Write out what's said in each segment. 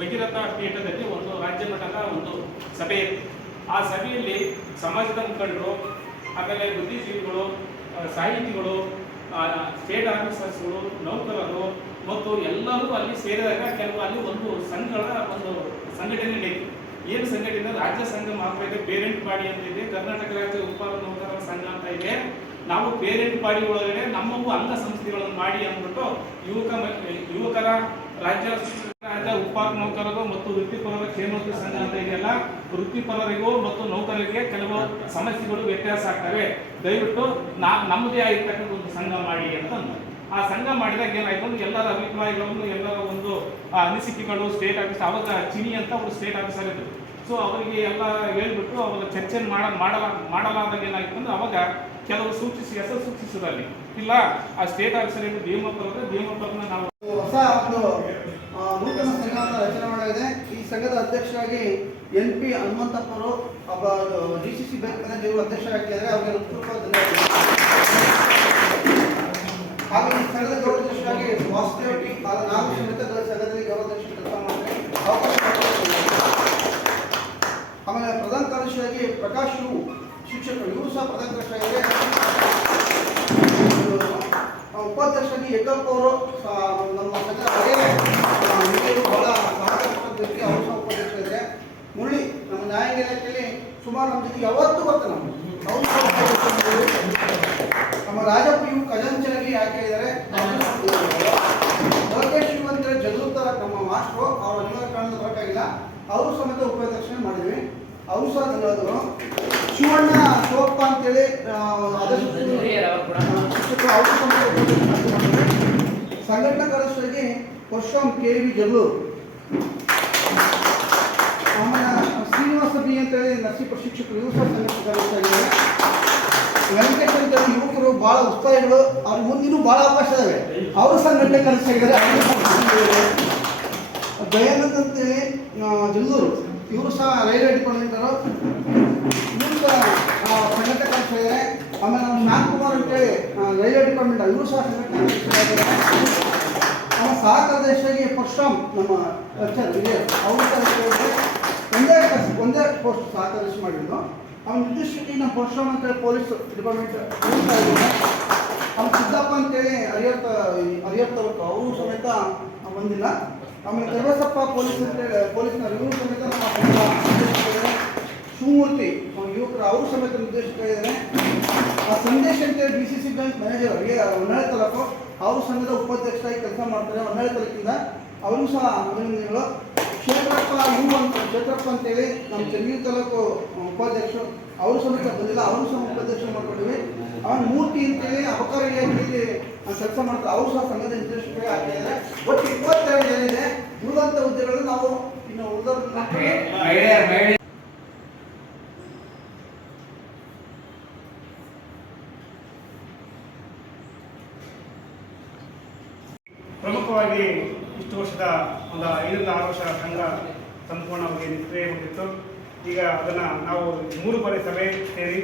ಭಗೀರಥ ಪೀಠದಲ್ಲಿ ಒಂದು ರಾಜ್ಯ ಮಟ್ಟದ ಒಂದು ಸಭೆ ಇತ್ತು. ಆ ಸಭೆಯಲ್ಲಿ ಸಮಾಜದ ಮುಖಂಡರು, ಆಮೇಲೆ ಬುದ್ಧಿಜೀವಿಗಳು, ಸಾಹಿತಿಗಳು, ಸ್ಟೇಟ್ ಆಫೀಸರ್ಸ್ಗಳು, ನೌಕರರು ಮತ್ತು ಎಲ್ಲರೂ ಅಲ್ಲಿ ಸೇರಿದಾಗ ಕೆಲವು ಅಲ್ಲಿ ಒಂದು ಸಂಘಗಳ ಒಂದು ಸಂಘಟನೆ ನಡೆಯಿತು. ಏನು ಸಂಘಟನೆ? ರಾಜ್ಯ ಸಂಘ ಮಾತ್ರ ಇದೆ, ಪೇರೆಂಟ್ ಬಾಡಿ ಅಂತ ಇದೆ, ಕರ್ನಾಟಕ ರಾಜ್ಯ ಉತ್ಪಾದನಾ ನೌಕರರ ಸಂಘ ಅಂತ ಇದೆ. ನಾವು ಪೇರೆಂಟ್ ಬಾಡಿ ಒಳಗಡೆ ನಮ್ಮವು ಅಂಗ ಸಂಸ್ಥೆಗಳನ್ನು ಮಾಡಿ ಅಂದ್ಬಿಟ್ಟು ಯುವಕರ ರಾಜ್ಯ ಉತ್ಪಾದನಾ ನೌಕರರು ಮತ್ತು ವೃತ್ತಿಪರರ ಕ್ಷೇಮೋನ್ನತಿ ಸಂಘ ಅಂತ ಇದೆಯಲ್ಲ, ವೃತ್ತಿಪರರಿಗೂ ಮತ್ತು ನೌಕರರಿಗೆ ಕೆಲವು ಸಮಸ್ಯೆಗಳು ವ್ಯತ್ಯಾಸ ಆಗ್ತವೆ, ದಯವಿಟ್ಟು ನಮ್ಮದೇ ಆಗಿರ್ತಕ್ಕಂಥ ಒಂದು ಸಂಘ ಮಾಡಿ ಅಂತ. ಆ ಸಂಘ ಮಾಡಿದಾಗ ಏನಾಯ್ತು ಅಂದ್ರೆ ಎಲ್ಲರ ಅಭಿಪ್ರಾಯಗಳನ್ನು, ಎಲ್ಲರ ಒಂದು ಅನಿಸಿಕೆಗಳು ಸ್ಟೇಟ್ ಆಫೀಸ್, ಅವಾಗ ಚಿನಿ ಅಂತ ಅವರು ಸ್ಟೇಟ್ ಆಫೀಸರ್ ಇದ್ರು. ಸೊ ಅವರಿಗೆ ಎಲ್ಲ ಹೇಳ್ಬಿಟ್ಟು ಅವಾಗ ಚರ್ಚೆ ಮಾಡಲಾದಾಗ ಏನಾಯ್ತು ಅಂದ್ರೆ ಅವಾಗ ಕೆಲವರು ಹೆಸರು ಸೂಚಿಸಿದಲ್ಲಿ ಇಲ್ಲ ಆ ಸ್ಟೇಟ್ ಆಫೀಸರ್ ಏನು ಭೀಮಪ್ಪರನ್ನ ನಾವು ಹೊಸ ಒಂದು ನೂತನ ಸಂಘವನ್ನು ರಚನೆ ಮಾಡಲಾಗಿದೆ. ಈ ಸಂಘದ ಅಧ್ಯಕ್ಷರಾಗಿ NP ಹನುಮಂತಪ್ಪರು ಒಬ್ಬ DCC ಬ್ಯಾಂಕ್ ಮ್ಯಾನೇಜರ್ ಅಧ್ಯಕ್ಷರಾಗಿದ್ದಾರೆ. ಅವರಿಗೆ ಹೃತ್ಪೂರ್ವಕ ಧನ್ಯವಾದಗಳು. ಹಾಗೂ ಈ ಸಂಘದ ಗೌರವಾಧ್ಯಕ್ಷರಾಗಿ ವಾಸುದೇವ್ ಟಿ ನಾವು ಸಮೇತ ಸಂಘದಲ್ಲಿ ಗೌರವಾಧ್ಯಕ್ಷ ಕೆಲಸ ಮಾಡ್ತಾರೆ. ಆಮೇಲೆ ಪ್ರಧಾನ ಕಾರ್ಯದರ್ಶಿಯಾಗಿ ಪ್ರಕಾಶ್ ಶಿಕ್ಷಕರು, ಇವರು ಸಹ ಪ್ರಧಾನ ಕಾರ್ಯದರ್ಶಿಯಾಗಿದ್ದಾರೆ. ಉಪಾಧ್ಯಕ್ಷರಾಗಿ ಯಕಪ್ಪ ಅವರು ನಮ್ಮ ಸಂಘ ಬಹಳ ಸಹಕಾರ ವ್ಯಕ್ತಿ, ಅವರು ಸಹ ಉಪಾಧ್ಯಕ್ಷರಿದ್ದಾರೆ. ಮುರಳಿ ನಮ್ಮ ನ್ಯಾಯಾಂಗ ಇಲಾಖೆಯಲ್ಲಿ ಸುಮಾರು ನಮ್ಮ ಜೊತೆಗೆ ಯಾವತ್ತೂ ಬರ್ತಾರೆ. ಅವರು ನಮ್ಮ ರಾಜಪ್ಪ ಇವು ಖಜಾಂಚನಾಗಿ ಹಾಕಿದ್ದಾರೆ. ಲೋಕೇಶ್ ಅಂದ್ರೆ ಜಗಲೂತರ ನಮ್ಮ ಮಾಸ್ಟ್ರು, ಅವರು ಅನಿವಾರ್ಯ ಕಾರಣದ ಬರೋಕ್ಕಾಗಿಲ್ಲ, ಅವರು ಸಮೇತ ಉಪಾಧ್ಯಕ್ಷ ಮಾಡಿದ್ವಿ, ಅವರು ಸಹ ಧನ್ಯವಾದಗಳು. ಶಿವಣ್ಣ ಶಿವಪ್ಪ ಅಂತೇಳಿ ಶಿಕ್ಷಕರು, ಅವರು ಸಮೇತ ಸಂಘಟನಾ ಕಾರ್ಯದರ್ಶಿಯಾಗಿ ಪರಶುರಾಮ್ KV ಜಗಳೂರು. ಆಮೇಲೆ ಶ್ರೀನಿವಾಸ ಬಿ ಅಂತೇಳಿ ನರಸೀಪುರ ಶಿಕ್ಷಕರು, ಇವರು ಸಹ ಸಂಘಟನಾ ಕಾರ್ಯದರ್ಶಿಯಾಗಿದ್ದಾರೆ. ವೆಂಕಟೇಶ್ ಅಂತೇಳಿ ಯುವಕರು ಭಾಳ ಉತ್ಸಾಹಿಗಳು, ಅವ್ರ ಮುಂದಿನೂ ಭಾಳ ಅವಕಾಶ ಇದಾವೆ, ಅವರು ಸಂಘಟನೆ ಕಾರ್ಯದರ್ಶಿಯಾಗಿದ್ದಾರೆ. ದಯಾನಂದ್ ಅಂತೇಳಿ ಜಲ್ಲೂರು, ಇವರು ಸಹ ರೈಲ್ವೆ ಡಿಪಾರ್ಟ್ಮೆಂಟರು, ಇವರು ಸಹ ಸಂಘಟನೆ ಕಾರ್ಯದರ್ಶಿಯಾಗಿದ್ದಾರೆ. ಆಮೇಲೆ ನಮ್ಮ ನಾಗಕುಮಾರ್ ಅಂತೇಳಿ ರೈಲ್ವೆ ಡಿಪಾರ್ಟ್ಮೆಂಟ್, ಇವರು ಸಹ ಸಂಘಟನೆ ಕಾರ್ಯದರ್ಶಿಯಾಗಿದ್ದಾರೆ. ನಮ್ಮ ಸಹ ಕಾರ್ಯದರ್ಶಿಯಾಗಿ ಪರಶುರಾಮ್ ನಮ್ಮ ವಿಜಯ್, ಅವರು ಸಹ ಒಂದೇ ಪೋಸ್ಟ್ ಸಹ ಕಾರ್ಯದರ್ಶಿ ಮಾಡಿದ್ರು. ಅವ್ನ ನಿರ್ದೇಶಕಿ ನಮ್ಮ ಪರಶುರಾಮ್ ಅಂತೇಳಿ ಪೊಲೀಸ್ ಡಿಪಾರ್ಟ್ಮೆಂಟ್, ಅವ್ನು ಸಿದ್ದಪ್ಪ ಅಂತೇಳಿ ಹರಿಹರ್ ತಾಲೂಕು, ಅವರು ಸಮೇತ ಬಂದಿಲ್ಲ. ಆಮೇಲೆ ಕೈವಸಪ್ಪ ಪೊಲೀಸ್ ಅಂತೇಳಿ ಪೊಲೀಸ್ನವರು, ಇವರು ಸಮೇತ ನಮ್ಮ ಶಿವಮೂರ್ತಿ ಯುವಕರು, ಅವರು ಸಮೇತ ನಿರ್ದೇಶಕರಿದ್ದಾರೆ. ಆ ಸಂದೇಶ್ ಅಂತೇಳಿ DCC bank manager, Honnali taluk, ಅವರು ಸಂಘದ ಉಪಾಧ್ಯಕ್ಷರಾಗಿ ಕೆಲಸ ಮಾಡ್ತಾರೆ ಹೊನ್ನಾಳಿ ತಾಲೂಕಿಂದ, ಅವರು ಸಹ ಅಭಿನಂದನೆಗಳು. ಕ್ಷೇತ್ರಪ್ಪ ಅಂತೇಳಿ ನಮ್ಮ ಚನ್ನಗಿರಿ ತಾಲೂಕು ಉಪಾಧ್ಯಕ್ಷರು, ಅವರು ಸಮೇತ ಬಂದಿಲ್ಲ, ಅವರು ಸಹ ಉಪಾಧ್ಯಕ್ಷ ಮಾಡ್ಕೊಂಡಿವಿ. ಅವನು ಮೂರ್ತಿ ಅಂತೇಳಿ ಅಬಕಾರ ಇಲಾಖೆಯಲ್ಲಿ ಕೆಲಸ ಮಾಡ್ತಾರೆ, ಅವರು ಸಹ ಸಂಘದ ನಿರ್ದೇಶಕರೇ ಆಗಿದ್ದಾರೆ. ಒಟ್ಟು 22 ಜನ ಇದೆ. ಉಳಿದಂಥ ಹುದ್ದೆಗಳು ನಾವು ಇನ್ನು ಪ್ರಮುಖವಾಗಿ ಇಷ್ಟು ವರ್ಷದ ಒಂದು 5 ರಿಂದ 6 ವರ್ಷ ಸಂಘ ಸಂಪೂರ್ಣವಾಗಿ ನಿಷ್ಕ್ರಿಯಗೊಂಡಿತ್ತು. ಈಗ ಅದನ್ನು ನಾವು 3 ಬಾರಿ ಸಭೆ ಸೇರಿ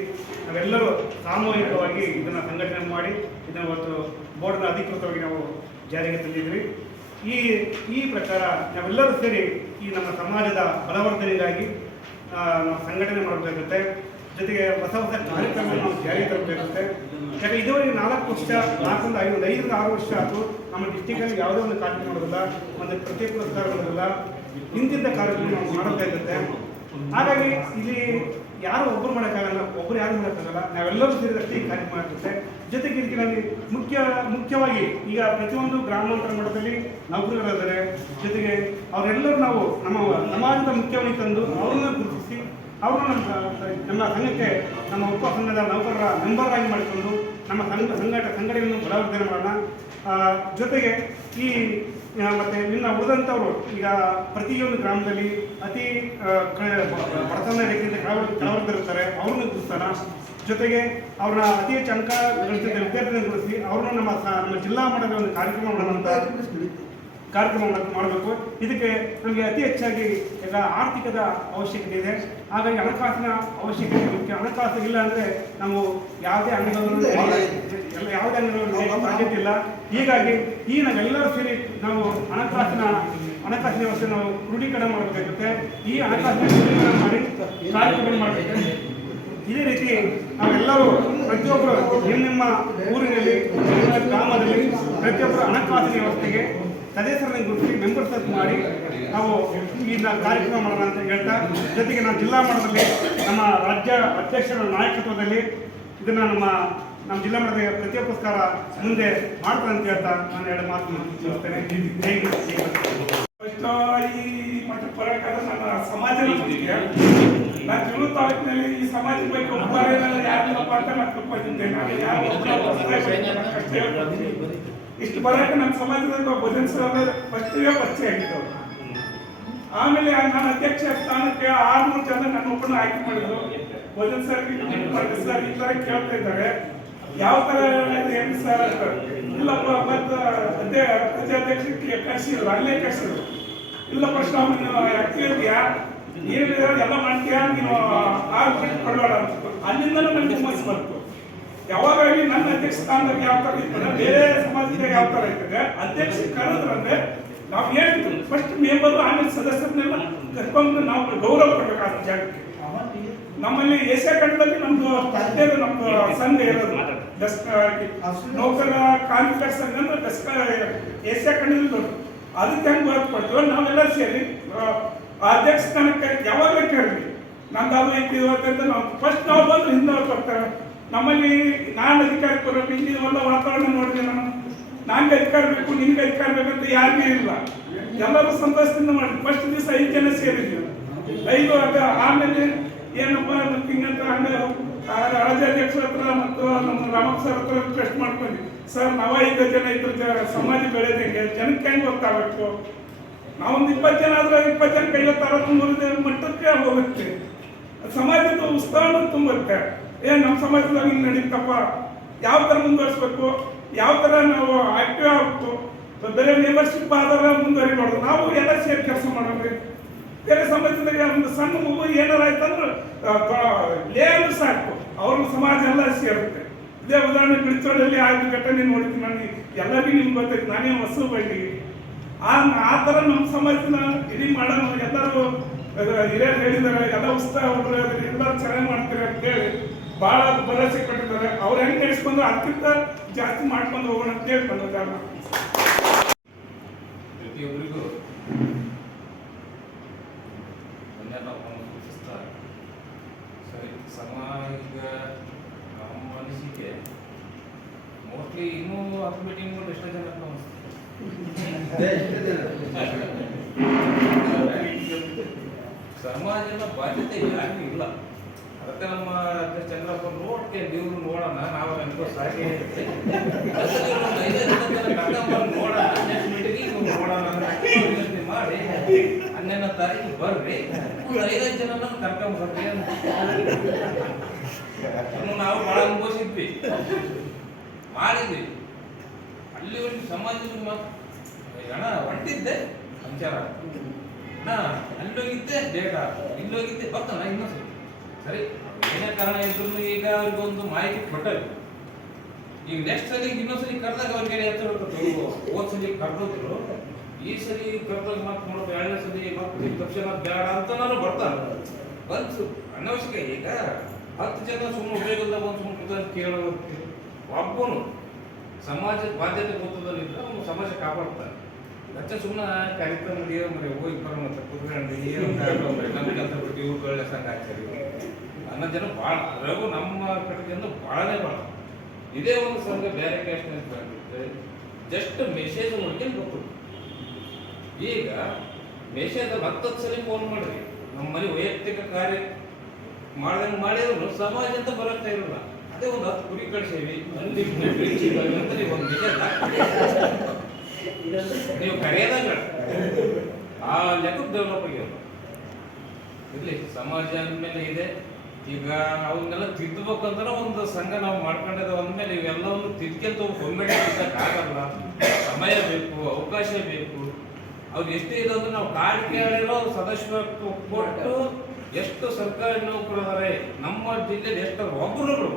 ನಾವೆಲ್ಲರೂ ಸಾಮೂಹಿಕವಾಗಿ ಇದನ್ನು ಸಂಘಟನೆ ಮಾಡಿ ಇದನ್ನು ಇವತ್ತು ಬೋರ್ಡ್ನ ಅಧಿಕೃತವಾಗಿ ನಾವು ಜಾರಿಗೆ ತಂದಿದ್ವಿ. ಈ ಪ್ರಕಾರ ನಾವೆಲ್ಲರೂ ಸೇರಿ ಈ ನಮ್ಮ ಸಮಾಜದ ಬಲವರ್ಧನೆಗಾಗಿ ನಾವು ಸಂಘಟನೆ ಮಾಡಬೇಕಾಗುತ್ತೆ. ಜೊತೆಗೆ ಹೊಸ ಕಾರ್ಯಕ್ರಮವನ್ನು ನಾವು ಜಾರಿಗೆ ತರಬೇಕಾಗುತ್ತೆ. ಯಾಕಂದರೆ ಇದುವರೆಗೆ 4 ವರ್ಷ 4ರಿಂದ 5 ರಿಂದ 6 ವರ್ಷ ಆಯಿತು ನಮ್ಮ ಡಿಸ್ಟಿಕಲ್ಲಿ ಯಾವುದೇ ಒಂದು ಕಾರ್ಯಕ್ರಮ ಮಾಡೋದಿಲ್ಲ, ಒಂದು ಪ್ರತಿ ಪುರಸ್ಕಾರ ಮಾಡೋದಿಲ್ಲ, ಇಂತಿದ್ದ ಕಾರ್ಯಕ್ರಮ ನಾವು ಮಾಡಬೇಕಾಗುತ್ತೆ. ಹಾಗಾಗಿ ಇಲ್ಲಿ ಯಾರು ಒಬ್ಬರು ಮಾಡೋಕ್ಕಾಗಲ್ಲ, ಒಬ್ಬರು ಯಾರು ಮಾಡೋಕ್ಕಾಗಲ್ಲ, ನಾವೆಲ್ಲರೂ ಸೇರಿದಷ್ಟು ಈ ಕಾರ್ಯಕ್ರಮ ಆಗ್ತದೆ. ಜೊತೆಗೆ ಇದಕ್ಕೆ ನನಗೆ ಮುಖ್ಯವಾಗಿ ಈಗ ಪ್ರತಿಯೊಂದು ಗ್ರಾಮಾಂತರ ಮಟ್ಟದಲ್ಲಿ ನೌಕರರಿದ್ದಾರೆ. ಜೊತೆಗೆ ಅವರೆಲ್ಲರೂ ನಾವು ನಮ್ಮ ಸಮಾಜದ ಮುಖ್ಯವಾಗಿ ತಂದು ಅವ್ರನ್ನ ಗುರುತಿಸಿ ಅವರು ನಮ್ಮ ಸಂಘಕ್ಕೆ ನಮ್ಮ ಉಪ ಸಂಘದ ನೌಕರರ ಮೆಂಬರ್ ಆಗಿ ಮಾಡಿಕೊಂಡು ನಮ್ಮ ಸಂಘಟನೆಯನ್ನು ಬಲವರ್ಧನೆ ಮಾಡೋಣ. ಜೊತೆಗೆ ಈ ಮತ್ತು ನಿನ್ನ ಉಳಿದಂಥವರು ಈಗ ಪ್ರತಿಯೊಂದು ಗ್ರಾಮದಲ್ಲಿ ಅತಿ ಬಡತನ ರೇಖೆಯಿಂದ ಕೆಳವರ್ಗರಿರ್ತಾರೆ, ಅವ್ರನ್ನ ಗುರುತಿಸೋಣ. ಜೊತೆಗೆ ಅವ್ರನ್ನ ಅತಿ ಹೆಚ್ಚು ಅಂಕ ಗಳಿಸಿದ ವಿದ್ಯಾರ್ಥಿಗಳನ್ನು ಗುರುತಿಸಿ ಅವ್ರನ್ನ ನಮ್ಮ ಜಿಲ್ಲಾ ಮಟ್ಟದ ಒಂದು ಕಾರ್ಯಕ್ರಮ ಮಾಡಬೇಕು. ಇದಕ್ಕೆ ನಮಗೆ ಅತಿ ಹೆಚ್ಚಾಗಿ ಈಗ ಆರ್ಥಿಕದ ಅವಶ್ಯಕತೆ ಇದೆ. ಹಾಗಾಗಿ ಹಣಕಾಸಿನ ಅವಶ್ಯಕತೆ ಮುಖ್ಯ. ಹಣಕಾಸು ಇಲ್ಲ ಅಂದರೆ ನಾವು ಯಾವುದೇ ಅಂಗಗಳನ್ನು ಸಾಧ್ಯತೆ ಇಲ್ಲ. ಹೀಗಾಗಿ ನಾವೆಲ್ಲರೂ ಸೇರಿ ನಾವು ಹಣಕಾಸಿನ ಹಣಕಾಸಿನ ವ್ಯವಸ್ಥೆ ನಾವು ಕ್ರೋಢೀಕರಣ ಮಾಡಬೇಕಾಗುತ್ತೆ. ಈ ಹಣಕಾಸಿನ ಕ್ರೋಢೀಕರಣ ಮಾಡಿ ಕಾರ್ಯಕ್ರಮ ಮಾಡಬೇಕು. ಇದೇ ರೀತಿ ನಾವೆಲ್ಲರೂ ಪ್ರತಿಯೊಬ್ಬರು ನಿಮ್ಮ ಊರಿನಲ್ಲಿ ನಿಮ್ಮ ಗ್ರಾಮದಲ್ಲಿ ಪ್ರತಿಯೊಬ್ಬರು ಹಣಕಾಸಿನ ವ್ಯವಸ್ಥೆಗೆ ಸದಸ್ಯರನ್ನು ಗುರುತಿಸಿ ಮೆಂಬರ್ಸ್ ಮಾಡಿ ನಾವು ಈ ಕಾರ್ಯಕ್ರಮ ಮಾಡೋಣ ಅಂತ ಹೇಳ್ತಾ, ಜೊತೆಗೆ ನಾವು ಜಿಲ್ಲಾ ಮಟ್ಟದಲ್ಲಿ ನಮ್ಮ ರಾಜ್ಯ ಅಧ್ಯಕ್ಷರ ನಾಯಕತ್ವದಲ್ಲಿ ಇದನ್ನು ನಮ್ಮ ಜಿಲ್ಲಾ ಮಟ್ಟದ ಪ್ರತಿಯೊಬ್ಬಸ್ಕಾರ ಮುಂದೆ ಮಾಡ್ತಾರೆ ಅಂತ ಹೇಳ್ತಾ ನಾನು ಎರಡು ಮಾತು ಮುಗಿಸ್ತೇನೆ. ಈ ಮಠಕ್ಕೆ ಬರೋಕ್ಕಾದ್ರೆ ನನ್ನ ಸಮಾಜದ ಬಗ್ಗೆ ನಾನು ಜುಳು ತಾಲೂಕಿನಲ್ಲಿ ಈ ಸಮಾಜದ ಬಗ್ಗೆ ಒಬ್ಬರೇ ಯಾರಿಲ್ಲಪ್ಪ ಅಂತ ನಾನು ತಿಳ್ಕೊಂಡಿದ್ದೆ. ನಾನು ಯಾರು ಇಷ್ಟು ಬರೋಕೆ ನನ್ನ ಸಮಾಜದ ಭಜನ್ ಸರ್ ಫಸ್ಟಿಗೆ ಪರಿಚಯ ಆಗಿದ್ದವು. ಆಮೇಲೆ ನಾನು ಅಧ್ಯಕ್ಷ ಸ್ಥಾನಕ್ಕೆ 600 ಜನ ನನ್ನ ಒಬ್ಬನ ಆಯ್ಕೆ ಮಾಡಿದ್ರು. ಭಜನ್ ಸರ್ ಸರ್ ಈ ತರ ಕೇಳ್ತಾ ಇದ್ದಾರೆ, ಯಾವ ತರ ಏನು ಸರ್ ಇಲ್ಲಪ್ಪ ಮತ್ತು ರಾಜ್ಯಾಧ್ಯಕ್ಷಕ್ಕೆ ಕಳಿಸಿದ್ರು, ಅಲ್ಲೇ ಕಳಿಸಿದ್ರು. ಇಲ್ಲ ಪ್ರಶ್ನೆ ಯಾಕಿದ್ಯಾ ಏನು ಎಲ್ಲ ಮಾಡ್ತೀಯಾ ನೀನು ಕೊಡಬೇಡ ಅಂತ. ಅಲ್ಲಿಂದನೂ ನನಗೆ ಹುಮ್ಮಸ್ ಬಂತು. ಯಾವಾಗಲಿ ನನ್ನ ಅಧ್ಯಕ್ಷ ಸ್ಥಾನದಾಗ ಯಾವ ತರ ಇರ್ತದೆ, ಬೇರೆ ಸಮಾಜದಾಗ ಯಾವ ತರ ಇರ್ತದೆ, ಅಧ್ಯಕ್ಷ ಕರೆದ್ರಂದ್ರೆ ನಾವು ಹೇಳ್ತೀವಿ ಫಸ್ಟ್ ಮೆಂಬರ್ ಆಮೇಲೆ ಸದಸ್ಯರನ್ನೆಲ್ಲ ಕರ್ಕೊಂಡು ನಾವು ಗೌರವ ಕೊಡಬೇಕಾದ ಜಾಗಕ್ಕೆ. ನಮ್ಮಲ್ಲಿ ಏಷ್ಯಾ ಖಂಡದಲ್ಲಿ ನಮ್ದು ಸಂಘ ಇರೋದು ನೌಕರ ಕಾರ್ಮಿಕರ ಸಂಘ ಅಂದ್ರೆ ಏಷ್ಯಾ ಖಂಡದಲ್ಲಿ ದೊಡ್ಡ. ಅದಕ್ಕೆ ಹೆಂಗೆ ಬರ್ಕೊಡ್ತೀವಿ ನಾವೆಲ್ಲ ಸೇರಿ ಅಧ್ಯಕ್ಷ ಸ್ಥಾನಕ್ಕೆ ಯಾವಾಗಲೂ ಕೇಳಿದ್ವಿ ನಂದು ಅದು ಐತಿ ಇವತ್ತಂತ ನಾವು ಫಸ್ಟ್ ನಾವು ಬಂದು ಹಿಂದೆ ಬರ್ತಾರೆ. ನಮ್ಮಲ್ಲಿ ನಾನು ಅಧಿಕಾರಕ್ಕೆ ಬರಬೇಕು, ಇಲ್ಲಿವಲ್ಲ ವಾತಾವರಣ ನೋಡಿದೆ ನನಗೆ ಅಧಿಕಾರ ಬೇಕು ನಿನ್ಗೆ ಅಧಿಕಾರ ಬೇಕಂತ ಯಾರಿಗೂ ಇಲ್ಲ. ಎಲ್ಲರೂ ಸಂತೋಷದಿಂದ ಮಾಡಿದ್ವಿ. ಫಸ್ಟ್ ದಿವಸ 5 ಜನ ಸೇರಿದ್ವಿ. 5 ಆಮೇಲೆ ಏನಪ್ಪ ಹಿಂಗಂತ ಹಂಗೆ ರಾಜ್ಯಾಧ್ಯಕ್ಷರ ಹತ್ರ ಮತ್ತು ನಮ್ಮ ರಾಮಪ್ಪ ಸರ್ ಹತ್ರ ರಿಕ್ವೆಸ್ಟ್ ಮಾಡ್ಕೊಂಡ್ವಿ. ಸರ್ ನಾವ 5 ಜನ ಇದ್ರ ಸಮಾಜ ಬೆಳೆದಂಗೆ ಜನಕ್ಕೆ ಹೆಂಗೆ ಗೊತ್ತಾಗಬೇಕು, ನಾವೊಂದು 20 ಜನ ಆದ್ರೆ 20 ಜನ 50-60 ಮಟ್ಟಕ್ಕೆ ಹೋಗುತ್ತೆ. ಸಮಾಜದ ಉತ್ಸಾಹ ತುಂಬುತ್ತೆ. ನಮ್ಮ ಸಮಾಜದಾಗ ಹಿಂಗೆ ನಡೀತಪ್ಪ, ಯಾವ ಥರ ಮುಂದುವರಿಸ್ಬೇಕು, ಯಾವ ಥರ ನಾವು ಆಕ್ಟಿವ್ ಆಗಬೇಕು, ಬೇರೆ ಮೆಂಬರ್ಶಿಪ್ ಆಧಾರ ಮುಂದುವರಿಬಾರ್ದು. ನಾವು ಎಲ್ಲ ಸೇರಿ ಕೆಲಸ ಮಾಡೋದ್ರಿ. ಬೇರೆ ಸಮಾಜದಾಗ ಒಂದು ಸಣ್ಣ ಮಗು ಏನಾರ ಆಯ್ತಂದ್ರೆ ಲೇನು ಸಾಕು, ಅವ್ರ ಸಮಾಜ ಎಲ್ಲ ಸೇರುತ್ತೆ. ಇದೇ ಉದಾಹರಣೆ ಬಿಳಿಚೋಡಲ್ಲಿ ಆಯ್ತು ಘಟನೆ ನೋಡಿದ್ದೀನಿ ನಾನು. ಎಲ್ಲರಿಗೂ ನಿಮ್ಗೆ ಗೊತ್ತೈತೆ, ನಾನೇ ಹೊಸ ಬೈಲಿ ಆ ಥರ ನಮ್ಮ ಸಮಾಜನ ಇಡೀ ಮಾಡೋಣ. ಎಲ್ಲರೂ ಹಿರಿಯರು ಹೇಳಿದ್ದಾರೆ, ಎಲ್ಲ ಉತ್ಸಾಹ ಹುಡುಗರು ಎಲ್ಲರೂ ಚೆನ್ನಾಗಿ ಮಾಡ್ತಾರೆ ಅಂತ ಹೇಳಿ ಭಾಳ ಭರವಸೆ ಕೊಟ್ಟಿದ್ದಾರೆ. ಅವ್ರು ಹೆಂಗೆ ನಡೆಸ್ಕೊಂಡ್ರೆ ಅದಕ್ಕಿಂತ ಜಾಸ್ತಿ ಮಾಡ್ಕೊಂಡು ಹೋಗೋಣ ಅಂತ ಹೇಳಿ ಬಂದಿದ್ದಾರೆ. ಪ್ರತಿಯೊಬ್ಬರಿಗೂ ಸೂಚಿಸ್ತಾರೆ. ಸರಿ, ಸಮಾಜ ನಮ್ಮ ಅನಿಸಿಕೆ ಮೋಸ್ಟ್ಲಿ ಇನ್ನೂ 10 ಮೀಟಿಂಗ್ಗಳು ಎಷ್ಟೋ ಜನ ಸಮಾಜದ ಬಾಧ್ಯತೆ ಯಾರಿಗೂ ಇಲ್ಲ. ಅದಕ್ಕೆ ನಮ್ಮ ಚಂದ್ರಪ್ಪ ನೋಡ್ಕೆ ನೀವು ನೋಡೋಣ, ನಾವು ಅನ್ಕೋ ಸಾಕೆ ನೋಡೋಣ ನೆಕ್ಸ್ಟ್ ಮೀಟಿಂಗ್ ನೋಡೋಣ ವಿನಂತಿ ಮಾಡಿ 12ನೇ ತಾರೀಕು ಬರ್ರಿ, 5 ಜನ ಕರ್ಕೊಂಡ್ ಬರ್ರಿ ಅಂತ ನಾವು ಬಹಳ ಅನುಭವಿಸಿದ್ವಿ, ಮಾಡಿದ್ವಿ. ಅಲ್ಲಿ ಒಂದು ಸಮಾಜದ ಮಾತು ಹಣ ಹೊಂಟಿದ್ದೆ ಸಂಚಾರ, ಅಲ್ಲೋಗಿದ್ದೆ ಡೇಟಾ, ಇಲ್ಲೋಗಿದ್ದೆ ಬರ್ತಾನ ಇನ್ನೊಂದು ಸರಿ. ಏನೇ ಕಾರಣ ಇದ್ರು ಈಗ ಅವ್ರಿಗೊಂದು ಮಾಹಿತಿ ಕೊಟ್ಟರು. ಈಗ ನೆಕ್ಸ್ಟ್ ಸಲ ಇನ್ನೊಂದ್ಸಲಿ ಕರೆದಾಗ ಅವ್ರಿಗೆ ಹೇಳ್ತಿರ್ಬೇಕು, ಹೋದ್ ಸಲ ಕರೆದ್ರು ಈ ಸರಿ ಕರೆದಾಗ ಮತ್ತೆ ನೋಡೋದು 2ನೇ ಸಲ ಮತ್ತೆ ತಕ್ಷಣ ಬೇಡ ಅಂತ ನಾನು ಬರ್ತಾರೆ. ಬಂತು ಅನವಶ್ಯಕ. ಈಗ 10 ಜನ ಸುಮ್ಮನೆ ಉಪಯೋಗದಾಗ ಒಂದು ಸುಮ್ಮನೆ ಕೇಳೋದು, ಒಬ್ಬನು ಸಮಾಜದ ಬಾಧ್ಯತೆ ಗೊತ್ತದಲ್ಲಿದ್ರೆ ಅವನು ಸಮಾಜ ಕಾಪಾಡ್ತಾರೆ. ಮತ್ತೆ ಸುಮ್ಮನೆ ಕಾರ್ಯಕ್ರಮ ಮರಿ ಹೋಗಿ ಬರೋಣ ಕುತ್ಕೊಂಡು ನಮ್ಮ ಕೆಲಸ ಬಿಟ್ಟು ಇವ್ರು ಒಳ್ಳೆ ಸಂಘ ಹಾಕ್ತಾರೆ ಅನ್ನೋ ಜನ ಭಾಳ. ಅದ್ರಾಗೂ ನಮ್ಮ ಕಡೆಯಿಂದ ಭಾಳನೇ ಭಾಳ. ಇದೇ ಒಂದು ಸಂಘ ಬೇರೆ ಕ್ಯಾಸ್ಟ್ ಜಸ್ಟ್ ಮೆಸೇಜ್ ನೋಡ್ಕೊಂಡು ಗೊತ್ತು. ಈಗ ಮೆಸೇಜಲ್ಲಿ 10 ಸಲ ಫೋನ್ ಮಾಡ್ರಿ, ನಮ್ಮ ಮನೆ ವೈಯಕ್ತಿಕ ಕಾರ್ಯ ಮಾಡ್ದಂಗೆ ಮಾಡಿದ್ರು ಸಮಾಜ ಅಂತ ಬರೋಗ್ತಾ ಇರಲ್ಲ. ಅದೇ ಒಂದು 10 ಕುರಿ ಕಳಿಸೇವಿ ಅನ್ಲಿಮಿಟೆಡ್ ರೀಚ್ ಅಂತ ನೀವು ಒಂದು ಮೆಸೇಜ್ ನೀವು ಕರೆಯೋದಾಗ ಆ ಲೆಕ್ಕಕ್ಕೆ ಡೆವಲಪ್ ಆಗ್ಯಾವ. ಇರ್ಲಿ, ಸಮಾಜ ಅಂದಮೇಲೆ ಇದೆ. ಈಗ ಅವನ್ನೆಲ್ಲ ತಿದ್ದಬೇಕಂದ್ರೆ ಒಂದು ಸಂಘ ನಾವು ಮಾಡ್ಕೊಂಡಿದ್ದೇವೆ ಅಂದಮೇಲೆ ಇವೆಲ್ಲವನ್ನು ತಿದ್ಕೊಂತ ಒಮ್ಮೆಲೆ ಆಗಲ್ಲ. ಸಮಯ ಬೇಕು, ಅವಕಾಶ ಬೇಕು. ಅವ್ರು ಎಷ್ಟೇ ಇರೋದು ನಾವು ಕಾರ್ಡ್ ಕೇಳಿರೋ ಸದಸ್ಯ ಕೊಟ್ಟು ಎಷ್ಟು ಸರ್ಕಾರಿ ನೌಕರರೇ ನಮ್ಮ ಜಿಲ್ಲೆಯಲ್ಲಿ ಎಷ್ಟು ಒಬ್ಬರು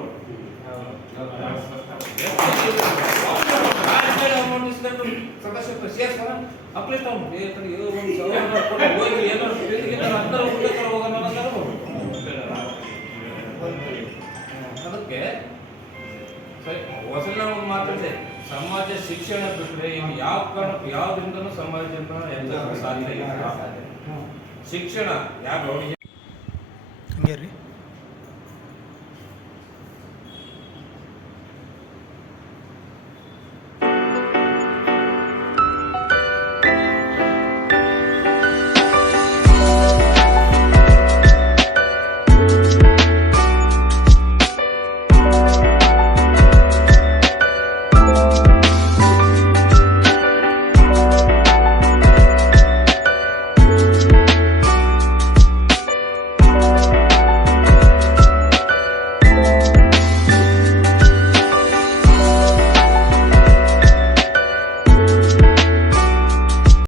ಸದಸ್ಯತ್ವ ಸೇರ್ಸೋಣ ಅಪ್ಲಿಸ್ಟ್ ಅವ್ನು ಬೇಕಾದ್ರೆ ಒಂದು ಸಾವಿರ ಹೋಗಿ ಏನಾದ್ರು ಅಂತರ ಉಳ್ಳತರ ಹೋಗೋಣ ಅದಕ್ಕೆ ಹೊಸಲ ಒಂದು ಮಾತಾಡಿದೆ ಸಮಾಜ ಶಿಕ್ಷಣ ಬಿಟ್ಟರೆ ಇನ್ನು ಯಾವ ಕಾರಣಕ್ಕೂ ಯಾವುದರಿಂದನೂ ಸಮಾಜನ ಎತ್ತಕ್ಕೆ ಸಾಧ್ಯ ಇಲ್ಲ. ಶಿಕ್ಷಣ ಯಾರು